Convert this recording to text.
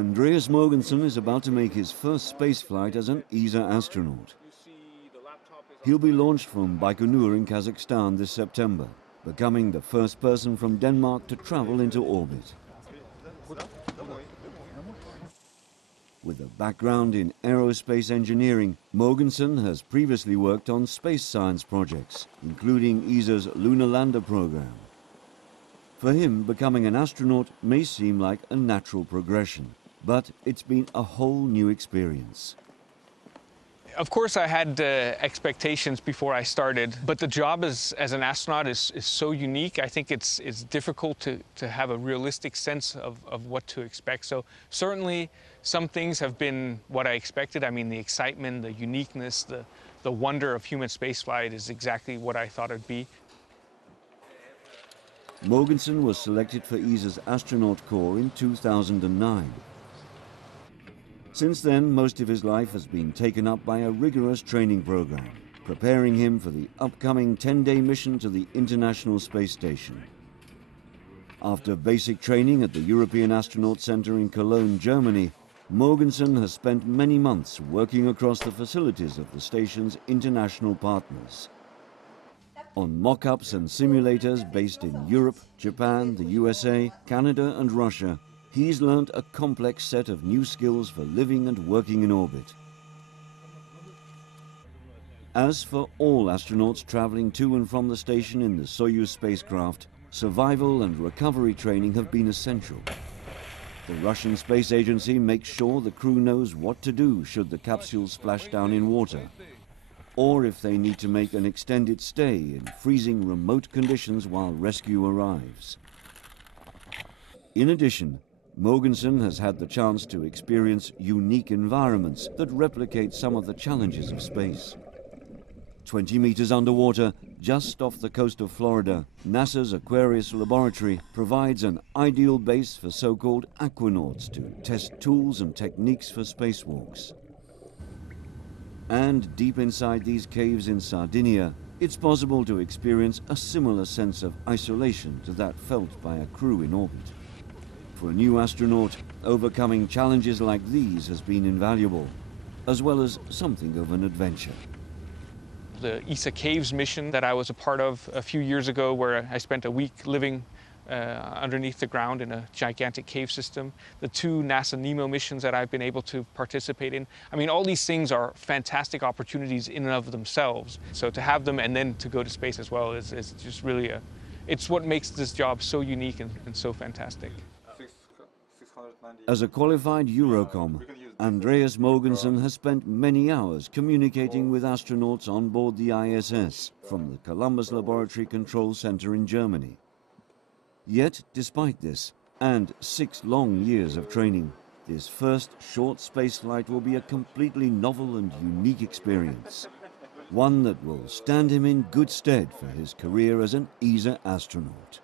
Andreas Mogensen is about to make his first space flight as an ESA astronaut. He'll be launched from Baikonur in Kazakhstan this September, becoming the first person from Denmark to travel into orbit. With a background in aerospace engineering, Mogensen has previously worked on space science projects, including ESA's lunar lander program. For him, becoming an astronaut may seem like a natural progression, but it's been a whole new experience. Of course, I had expectations before I started, but the job as an astronaut is so unique. I think it's difficult to have a realistic sense of what to expect. So certainly some things have been what I expected. I mean, the excitement, the uniqueness, the wonder of human spaceflight is exactly what I thought it'd be. Mogensen was selected for ESA's astronaut corps in 2009. Since then, most of his life has been taken up by a rigorous training program, preparing him for the upcoming 10-day mission to the International Space Station. After basic training at the European Astronaut Center in Cologne, Germany, Mogensen has spent many months working across the facilities of the station's international partners. On mock-ups and simulators based in Europe, Japan, the USA, Canada and Russia, he's learned a complex set of new skills for living and working in orbit. As for all astronauts traveling to and from the station in the Soyuz spacecraft, survival and recovery training have been essential. The Russian Space Agency makes sure the crew knows what to do should the capsule splash down in water, or if they need to make an extended stay in freezing remote conditions while rescue arrives. In addition, Mogensen has had the chance to experience unique environments that replicate some of the challenges of space. 20 meters underwater, just off the coast of Florida, NASA's Aquarius laboratory provides an ideal base for so-called aquanauts to test tools and techniques for spacewalks. And deep inside these caves in Sardinia, it's possible to experience a similar sense of isolation to that felt by a crew in orbit. For a new astronaut, overcoming challenges like these has been invaluable, as well as something of an adventure. The ESA Caves mission that I was a part of a few years ago, where I spent a week living underneath the ground in a gigantic cave system. The two NASA NEMO missions that I've been able to participate in. I mean, all these things are fantastic opportunities in and of themselves. So to have them and then to go to space as well is just really it's what makes this job so unique and so fantastic. As a qualified Eurocom, Andreas Mogensen has spent many hours communicating with astronauts on board the ISS from the Columbus Laboratory Control Center in Germany. Yet, despite this, and 6 long years of training, this first short spaceflight will be a completely novel and unique experience. One that will stand him in good stead for his career as an ESA astronaut.